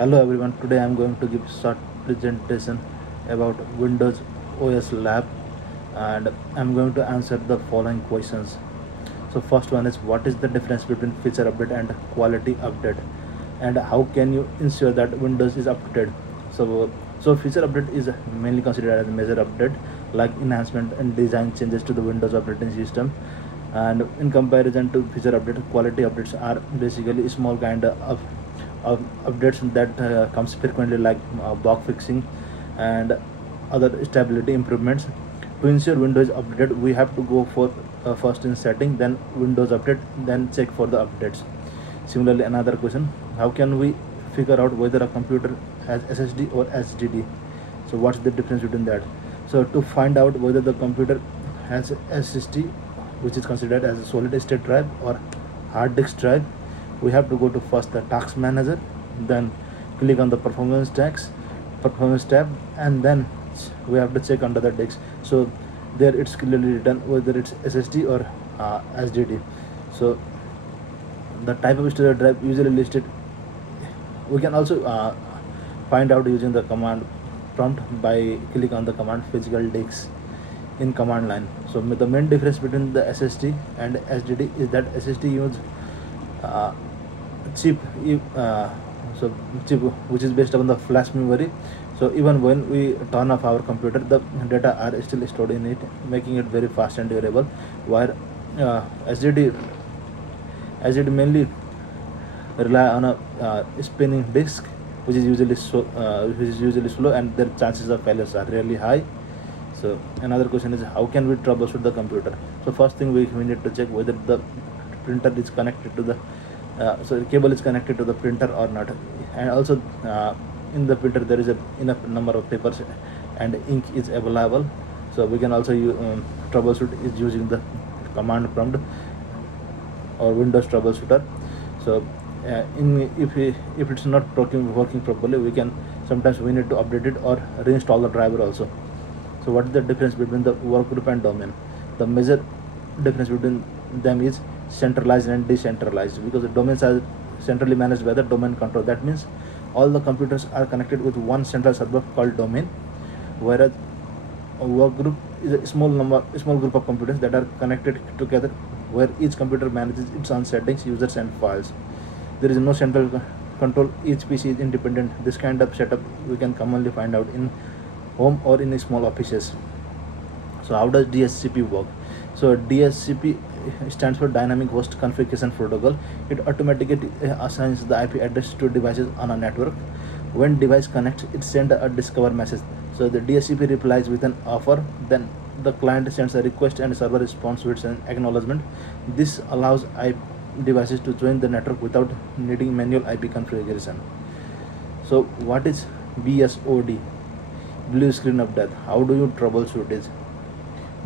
Hello everyone, today I am going to give short presentation about Windows OS Lab and I am going to answer the following questions. So first one is, what is the difference between feature update and quality update, and how can you ensure that Windows is up to date? So feature update is mainly considered as a major update like enhancement and design changes to the Windows operating system, and in comparison to feature update, quality updates are basically small kind of updates that comes frequently like bug fixing and other stability improvements. To ensure Windows updated, we have to go for first in setting, then Windows update, then check for the updates. Similarly, another question: how can we figure out whether a computer has SSD or HDD? So what's the difference between that? So to find out whether the computer has SSD, which is considered as a solid state drive, or hard disk drive, we have to go to first the task manager, then click on the performance tab, and then we have to check under the disk. So there it's clearly written whether it's SSD or HDD. So the type of storage drive usually listed, we can also find out using the command prompt by click on the command physical disk in command line. So the main difference between the SSD and HDD is that SSD use uh, chip so chip which is based on the flash memory. So even when we turn off our computer, the data are still stored in it, making it very fast and durable, while uh, HDD HDD mainly rely on a spinning disk, which is usually slow, and their chances of failures are really high. So another question is, how can we troubleshoot the computer? So first thing, we need to check whether the printer is connected to the so the cable is connected to the printer or not, and also in the printer there is a enough number of papers and ink is available. So we can also troubleshoot is using the command prompt or Windows troubleshooter. So if it's not working properly, we can sometimes we need to update it or reinstall the driver also. So what is the difference between the workgroup and domain? The major difference between them is centralized and decentralized, because the domains are centrally managed by the domain control. That means all the computers are connected with one central server called domain, whereas a work group is a small group of computers that are connected together, where each computer manages its own settings, users, and files. There is no central control. Each PC is independent. This kind of setup we can commonly find out in home or in small offices. So how does DHCP work? So DHCP stands for Dynamic Host Configuration Protocol. It automatically assigns the IP address to devices on a network. When device connects, it sends a discover message. So the DHCP replies with an offer, then the client sends a request and server responds with an acknowledgement. This allows devices to join the network without needing manual IP configuration. So what is BSOD? Blue screen of death. How do you troubleshoot it?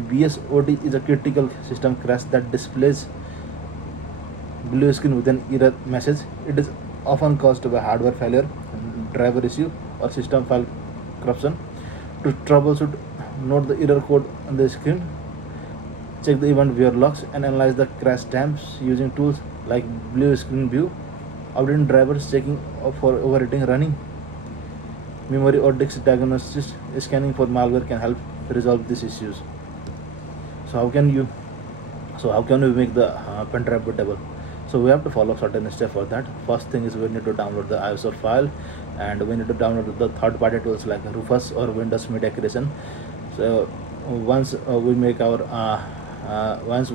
BSOD is a critical system crash that displays blue screen with an error message. It is often caused by hardware failure, driver issue, or system file corruption. To troubleshoot, note the error code on the screen, check the event viewer logs, and analyze the crash times using tools like Blue Screen View. Updating drivers, checking for overheating, running memory or disk diagnosis, scanning for malware can help resolve these issues. So how can we make the pen drive bootable? So we have to follow certain steps for that. First thing is we need to download the ISO file, and we need to download the third-party tools like Rufus or Windows Media Creation. So once we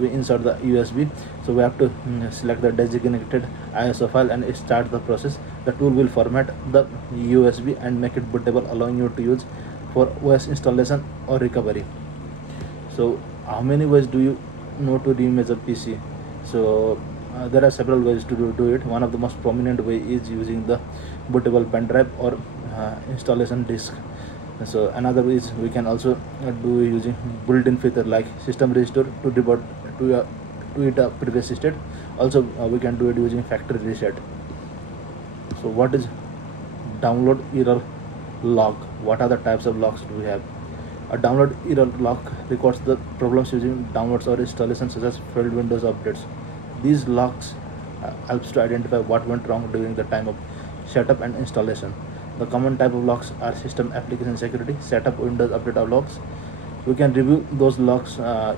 insert the USB, so we have to select the designated ISO file and start the process. The tool will format the USB and make it bootable, allowing you to use for OS installation or recovery. So how many ways do you know to reimage a PC? So there are several ways to do it. One of the most prominent way is using the bootable pen drive or installation disk. So another is we can also do using built-in feature like system restore to revert to it a previous state. Also we can do it using factory reset. So what is download error log? What are the types of logs do we have? A download error log records the problems using downloads or installations such as failed Windows updates. These logs helps to identify what went wrong during the time of setup and installation. The common type of locks are system application security, setup, Windows update of locks. We can review those locks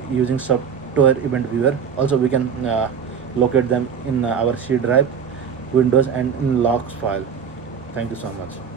using software event viewer. Also, we can locate them in our C drive, Windows, and in logs file. Thank you so much.